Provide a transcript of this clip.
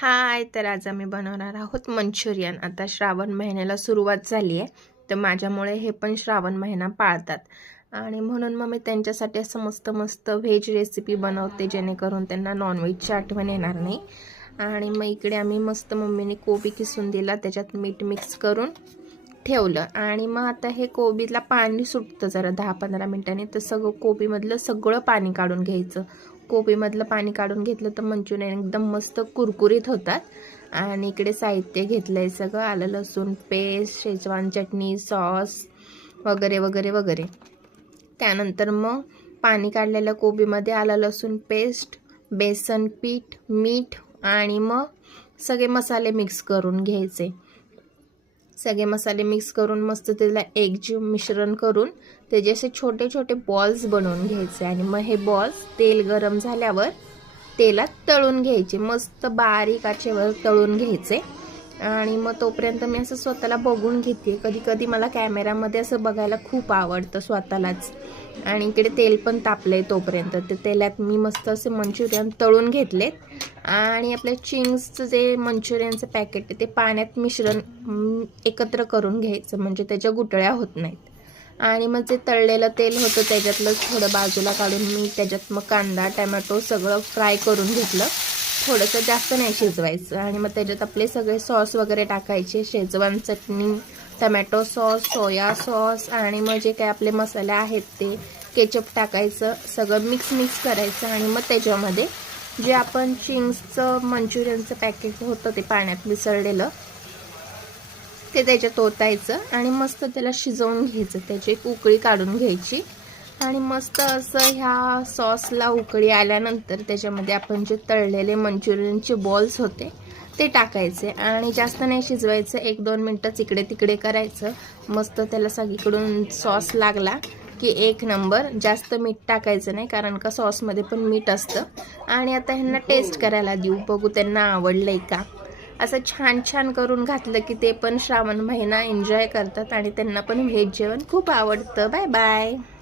हाय, तर आज आम्ही बनवणार आहोत मंचुरियन। आता श्रावण महिन्याला सुरुवात झाली आहे, तर माझ्यामुळे हे पण श्रावण महिना पाळतात आणि म्हणून मग मी त्यांच्यासाठी असं मस्त मस्त व्हेज रेसिपी बनवते, जेणेकरून त्यांना नॉनव्हेजची आठवण येणार नाही। आणि मग इकडे आम्ही मस्त मम्मीने कोबी किसून दिला, त्याच्यात मीठ मिक्स करून ठेवलं आणि मग आता हे कोबीला पाणी सुटतं जरा 10-15 मिनिटांनी, तर सगळं कोबीमधलं सगळं पाणी काढून घ्यायचं। कोबीमधलं पाणी काढून घेतलं तर मंचुरियन एकदम मस्त कुरकुरीत होतात। आणि इकडे साहित्य घेतलंय सगळं, आलं लसूण पेस्ट, शेजवान चटणी, सॉस वगैरे वगैरे वगैरे। त्यानंतर मग पाणी काढलेल्या कोबीमध्ये आलं लसूण पेस्ट, बेसन पीठ, मीठ आणि मग सगळे मसाले मिक्स करून घ्यायचे। सगळे मसाले मिक्स करून मस्त त्याला एकजीव मिश्रण करून त्याचे असे छोटे छोटे बॉल्स बनवून घ्यायचे आणि मग हे बॉल्स तेल गरम झाल्यावर तेलात तळून घ्यायचे, मस्त बारीक आचेवर तळून घ्यायचे। आणि मग तोपर्यंत मी असं स्वतःला बघून घेते, कधी कधी मला कॅमेरामध्ये असं बघायला खूप आवडतं स्वतःलाच। आणि इकडे तेल पण तापलंय तोपर्यंत ते तेलात मी मस्त असे मंचुरियन तळून घेतलेत। आणि आपल्या चिंग्सचं जे मंचुरियनचं पॅकेट आहे ते पाण्यात मिश्रण एकत्र करून घ्यायचं, म्हणजे त्याच्या गुठळ्या होत नाहीत। आणि मग जे तळलेलं तेल होतं त्याच्यातलं थोडं बाजूला काढून मी त्याच्यात मग कांदा टमॅटो सगळं फ्राय करून घेतलं, थोडंसं जास्त नाही शिजवायचं। आणि मग त्याच्यात आपले सगळे सॉस वगैरे टाकायचे, शेजवान चटणी, टमॅटो सॉस, सोया सॉस आणि मग जे काय आपले मसाले आहेत ते, केचप टाकायचं, सगळं मिक्स करायचं। आणि मग त्याच्यामध्ये जे आपण चिंग्सचं मंचुरियनचं पॅकेट होतं ते पाण्यात मिसळलेलं ते त्याच्यात ओतायचं आणि मस्त त्याला शिजवून घ्यायचं, त्याची एक उकळी काढून घ्यायची। आणि मस्त असं ह्या सॉसला उकळी आल्यानंतर त्याच्यामध्ये आपण जे तळलेले मंचुरियनचे बॉल्स होते ते टाकायचे आणि जास्त नाही शिजवायचं, 1-2 मिनटंच इकडे तिकडे करायचं। मस्त त्याला सगळीकडून सॉस लागला की एक नंबर। जास्त मीठ टाकायचं नाही, कारण का सॉसमध्ये पण मीठ असतं। आणि आता ह्यांना टेस्ट करायला देऊ, बघू त्यांना आवडलंय का। असं छान छान करून घातलं की ते पण श्रावण महिना एन्जॉय करतात आणि त्यांना पण व्हेज जेवण खूप आवडतं। Bye bye.